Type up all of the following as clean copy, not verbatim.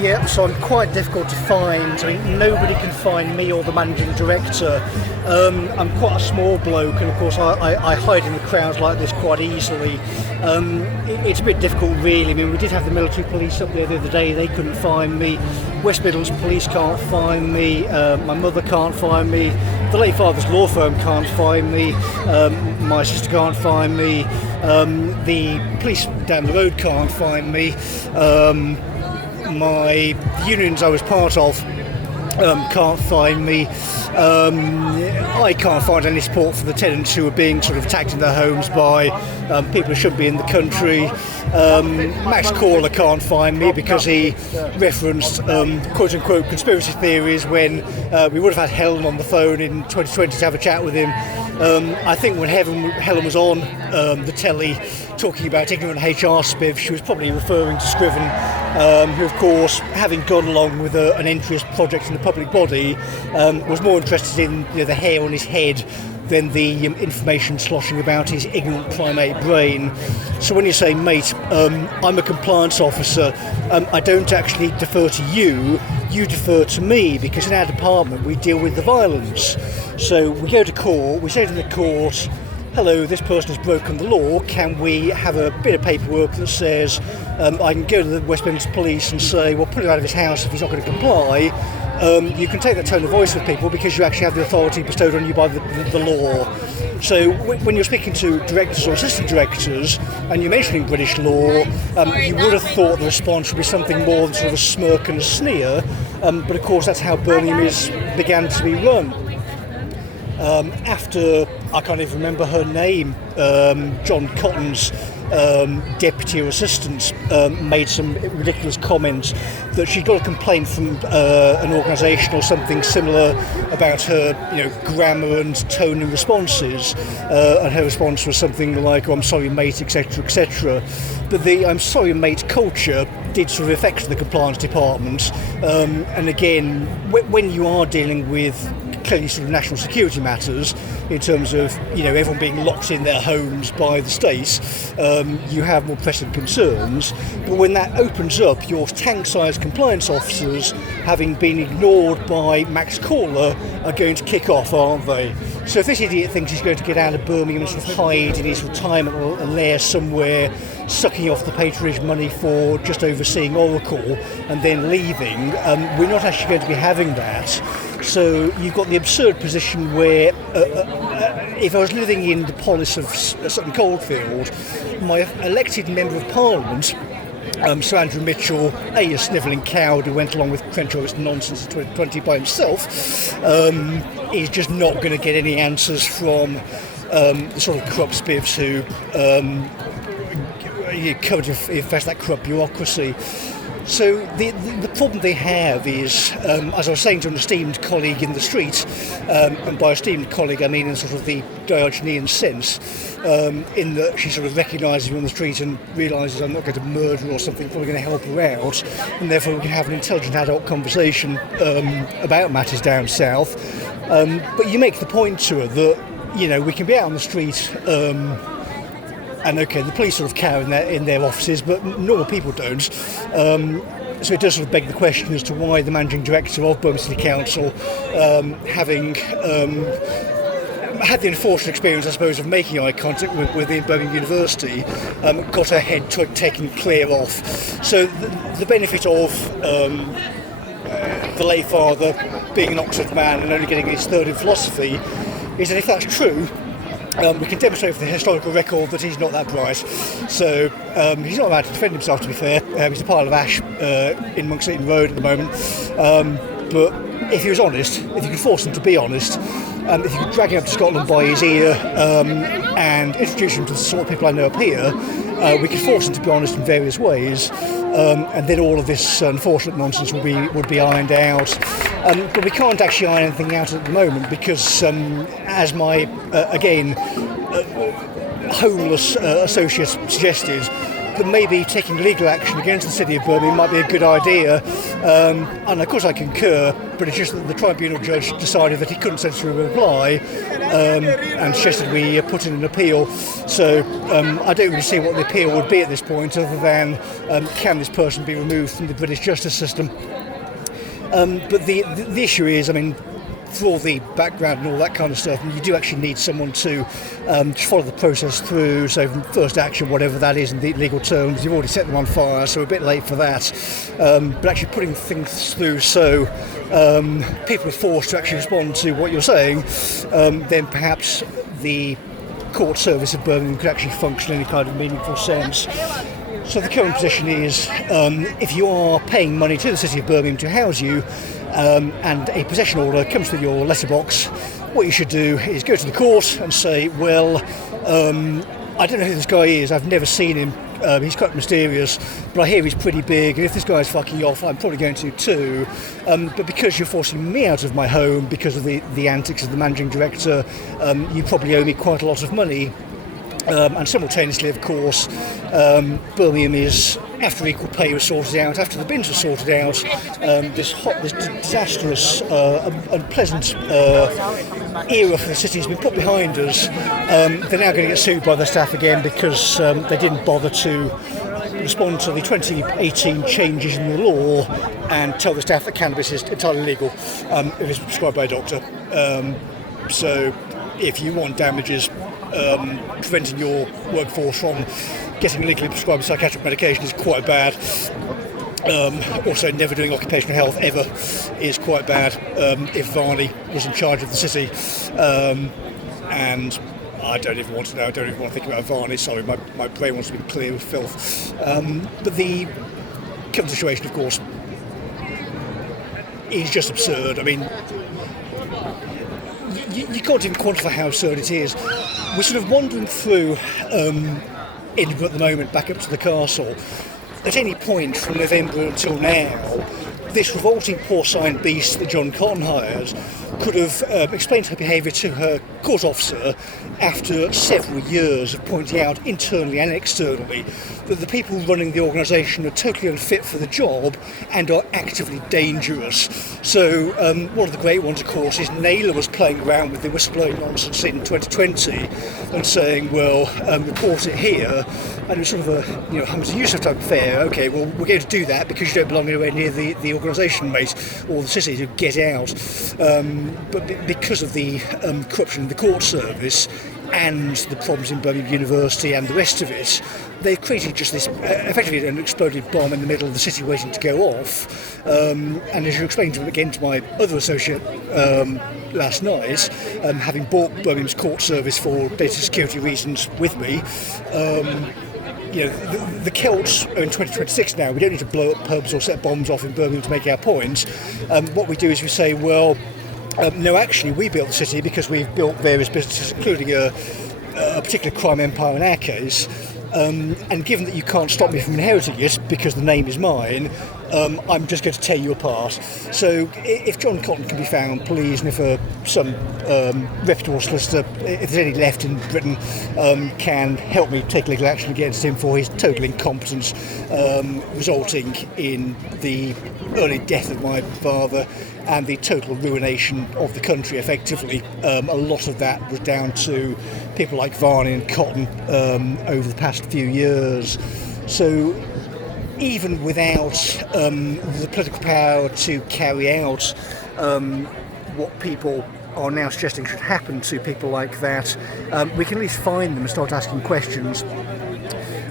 Yeah, so I'm quite difficult to find. I mean, nobody can find me or the managing director. I'm quite a small bloke, and of course I hide in the crowds like this quite easily. It's a bit difficult, really. I mean, we did have the military police up there the other day. They couldn't find me. West Midlands police can't find me. My mother can't find me. The late father's law firm can't find me. My sister can't find me. The police down the road can't find me. My unions I was part of can't find me. I can't find any support for the tenants who are being sort of attacked in their homes by people who shouldn't be in the country. Max Corler can't find me because he referenced quote-unquote conspiracy theories when we would have had Helen on the phone in 2020 to have a chat with him. I think when Helen was on the telly talking about ignorant HR spiv, she was probably referring to Scriven, who of course, having gone along with an NGOs project in the public body, was more interested in the hair on his head than the information sloshing about his ignorant primate brain. So when you say, mate, I'm a compliance officer, I don't actually defer to you, you defer to me, because in our department we deal with the violence. So we go to court, we say to the court, hello, this person has broken the law, can we have a bit of paperwork that says I can go to the West Midlands police and say, well, put him out of his house if he's not going to comply. You can take that tone of voice with people because you actually have the authority bestowed on you by the law. So when you're speaking to directors or assistant directors and you're mentioning British law, you would have thought the response would be something more than sort of a smirk and a sneer, but of course that's how Birmingham began to be run. After, I can't even remember her name, John Cotton's deputy or assistant made some ridiculous comments that she got a complaint from an organisation or something similar about her, grammar and tone in responses, and her response was something like, "Oh, I'm sorry, mate," etc., etc. But the "I'm sorry, mate" culture did sort of affect the compliance department, and again, when you are dealing with clearly sort of national security matters in terms of everyone being locked in their homes by the state, you have more pressing concerns. But when that opens up, your tank-sized compliance officers, having been ignored by Max Corler, are going to kick off, aren't they? So if this idiot thinks he's going to get out of Birmingham and sort of hide in his retirement or a lair somewhere, sucking off the patronage money for just overseeing Oracle and then leaving, we're not actually going to be having that. So you've got the absurd position where if I was living in the polis of Sutton Coldfield, my elected Member of Parliament, Sir Andrew Mitchell, a snivelling coward who went along with Crenshaw nonsense in 2020 by himself, is just not going to get any answers from the sort of corrupt spivs who covered infest that corrupt bureaucracy. So the problem they have is, as I was saying to an esteemed colleague in the street, and by esteemed colleague I mean in sort of the Diogenes sense, in that she sort of recognises me on the street and realises I'm not going to murder or something, probably going to help her out, and therefore we can have an intelligent adult conversation about matters down south. But you make the point to her that, we can be out on the street, and okay, the police sort of cower in their offices, but normal people don't. So it does sort of beg the question as to why the managing director of Birmingham City Council, having had the unfortunate experience, I suppose, of making eye contact with Birmingham University, got her head taken clear off. So the benefit of the late father being an Oxford man and only getting his third in philosophy is that if that's true, we can demonstrate for the historical record that he's not that bright. So he's not allowed to defend himself, to be fair. He's a pile of ash in Monks Eaton Road at the moment. But if he was honest, if you could force him to be honest, if you could drag him up to Scotland by his ear and introduce him to the sort of people I know up here, we could force him to be honest in various ways, and then all of this unfortunate nonsense would be ironed out. But we can't actually iron anything out at the moment because, as my homeless associate suggested, that maybe taking legal action against the city of Birmingham might be a good idea. And of course I concur, but it's just that the tribunal judge decided that he couldn't send through a reply and suggested we put in an appeal. So I don't really see what the appeal would be at this point, other than can this person be removed from the British justice system. But the issue is, I mean, for all the background and all that kind of stuff, you do actually need someone to follow the process through. So from first action, whatever that is in the legal terms, you've already set them on fire, so we're a bit late for that. But actually putting things through so people are forced to actually respond to what you're saying, then perhaps the court service of Birmingham could actually function in any kind of meaningful sense. So the current position is, if you are paying money to the City of Birmingham to house you, and a possession order comes through your letterbox, what you should do is go to the court and say, well, I don't know who this guy is, I've never seen him, he's quite mysterious, but I hear he's pretty big, and if this guy's fucking off, I'm probably going to too. But because you're forcing me out of my home because of the antics of the managing director, you probably owe me quite a lot of money. And simultaneously, of course, Birmingham is, after equal pay was sorted out, after the bins were sorted out, this disastrous, unpleasant era for the city has been put behind us. They're now going to get sued by the staff again because they didn't bother to respond to the 2018 changes in the law and tell the staff that cannabis is entirely legal if it's prescribed by a doctor. So if you want damages, preventing your workforce from getting legally prescribed psychiatric medication is quite bad. Also, never doing occupational health ever is quite bad if Varney was in charge of the city. And I don't even want to know, I don't even want to think about Varney, sorry, my brain wants to be clear of filth. But the current situation, of course, is just absurd. I mean, you can't even quantify how absurd it is. We're sort of wandering through Edinburgh at the moment, back up to the castle. At any point from November until now, this revolting porcine beast that John Cotton hires could have explained her behaviour to her court officer after several years of pointing out internally and externally that the people running the organisation are totally unfit for the job and are actively dangerous. So one of the great ones, of course, is Naylor was playing around with the whistleblowing nonsense in 2020 and saying, well, report it here, and it was sort of a Hummus Yusuf type affair. Okay, well, we're going to do that because you don't belong anywhere near the organisation, mate, or the city, to get out. But because of the corruption in the court service and the problems in Birmingham University and the rest of it, they've created just this, effectively an exploded bomb in the middle of the city waiting to go off. And as you explained again to my other associate last night, having bought Birmingham's court service for data security reasons with me, the Celts are in 2026 now. We don't need to blow up pubs or set bombs off in Birmingham to make our point. What we do is we say, well, no, actually, we built the city because we've built various businesses, including a particular crime empire in our case. And given that you can't stop me from inheriting it because the name is mine, I'm just going to tear you apart. So if John Cotton can be found, please, and if some reputable solicitor, if there's any left in Britain, can help me take legal action against him for his total incompetence, resulting in the early death of my father and the total ruination of the country, effectively. A lot of that was down to people like Varney and Cotton over the past few years. So even without the political power to carry out what people are now suggesting should happen to people like that, we can at least find them and start asking questions.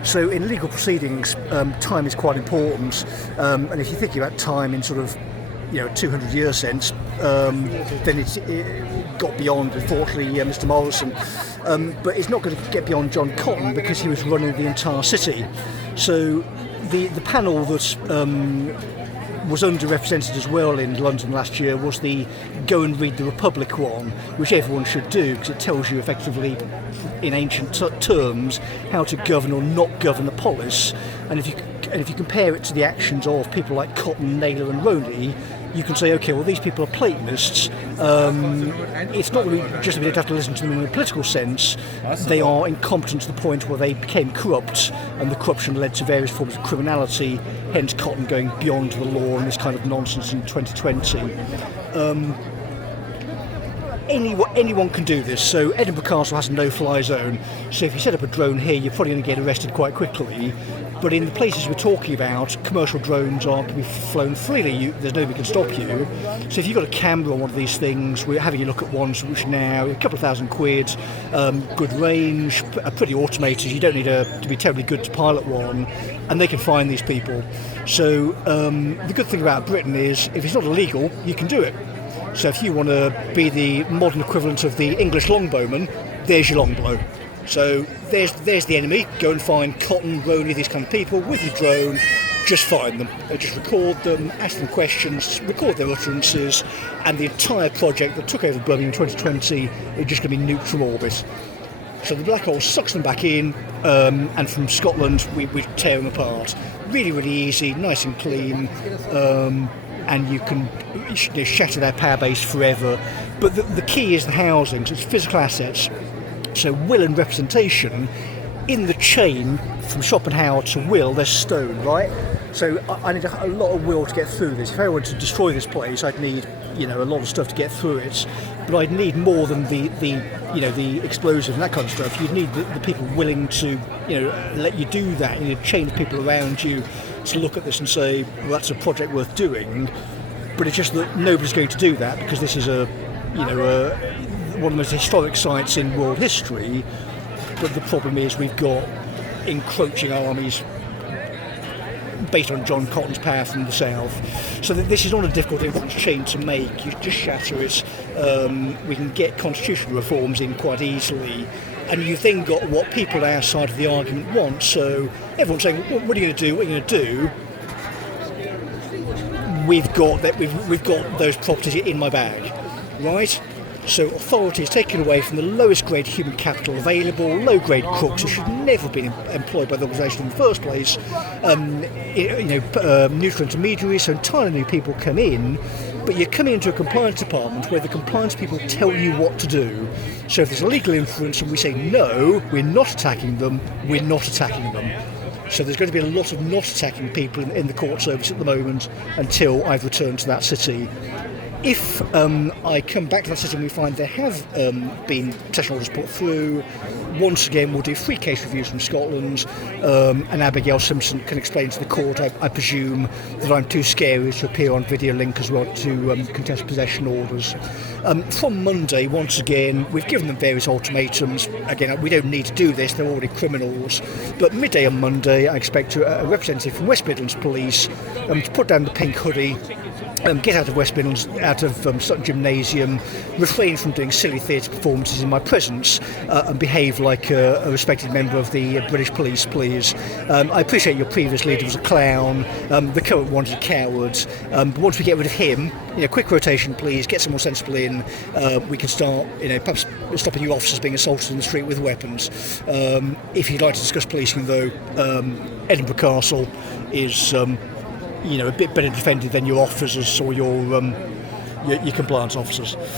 So in legal proceedings, time is quite important, and if you're thinking about time in sort of 200-year sense, then it got beyond, unfortunately, Mr. Morrison. But it's not going to get beyond John Cotton because he was running the entire city. So the panel that was underrepresented as well in London last year was the Go and Read the Republic one, which everyone should do because it tells you effectively in ancient terms how to govern or not govern a polis. And if you compare it to the actions of people like Cotton, Naylor and Roney, you can say, okay, well, these people are Platonists. It's not really just that we don't have to listen to them in a political sense. They are incompetent to the point where they became corrupt, and the corruption led to various forms of criminality, hence Cotton going beyond the law and this kind of nonsense in 2020. Anyone can do this. So Edinburgh Castle has a no-fly zone. So if you set up a drone here, you're probably going to get arrested quite quickly. But in the places we're talking about, commercial drones can be flown freely. There's nobody can stop you. So if you've got a camera on one of these things, we're having a look at ones which are now a couple of £1,000, good range, are pretty automated. You don't need to be terribly good to pilot one, and they can find these people. So the good thing about Britain is, if it's not illegal, you can do it. So if you want to be the modern equivalent of the English longbowman, there's your longbow. So there's the enemy. Go and find Cotton, Roney, these kind of people with your drone. Just find them. Just record them, ask them questions, record their utterances, and the entire project that took over Birmingham in 2020 is just going to be nuked from orbit. So the black hole sucks them back in, and from Scotland we tear them apart. Really, really easy, nice and clean. And you can shatter their power base forever. But the key is the housing, so it's physical assets. So will and representation, in the chain from Schopenhauer to will, there's stone, right? So I need a lot of will to get through this. If I wanted to destroy this place, I'd need a lot of stuff to get through it. But I'd need more than the explosive and that kind of stuff. You'd need the people willing to let you do that. You need a chain of people around you to look at this and say, well, that's a project worth doing. But it's just that nobody's going to do that because this is one of the most historic sites in world history. But the problem is we've got encroaching armies based on John Cotton's power from the south. So that this is not a difficult influence chain to make. You just shatter it. We can get constitutional reforms in quite easily. And you've then got what people on our side of the argument want. So everyone's saying, well, what are you going to do? What are you going to do? We've got those properties in my bag, right? So authority is taken away from the lowest grade human capital available, low grade crooks who should never have been employed by the organisation in the first place, neutral intermediaries, so entirely new people come in, but you come into a compliance department where the compliance people tell you what to do. So if there's a legal influence and we say no, we're not attacking them, we're not attacking them. So there's going to be a lot of not attacking people in the court service at the moment until I've returned to that city. If I come back to that city and we find there have been protection orders put through, once again we'll do free case reviews from Scotland, and Abigail Simpson can explain to the court, I presume, that I'm too scary to appear on video link as well to contest possession orders. From Monday, once again, we've given them various ultimatums. Again, we don't need to do this, they're already criminals. But midday on Monday, I expect a representative from West Midlands Police to put down the pink hoodie, get out of West Midlands, out of Sutton Gymnasium, refrain from doing silly theatre performances in my presence, and behave like a respected member of the British Police, please. I appreciate your previous leader was a clown, the current one's a coward, but once we get rid of him, quick rotation please, get some more sensible in, we can start, perhaps stopping you officers being assaulted in the street with weapons. If you'd like to discuss policing though, Edinburgh Castle is a bit better defended than your officers or your compliance officers.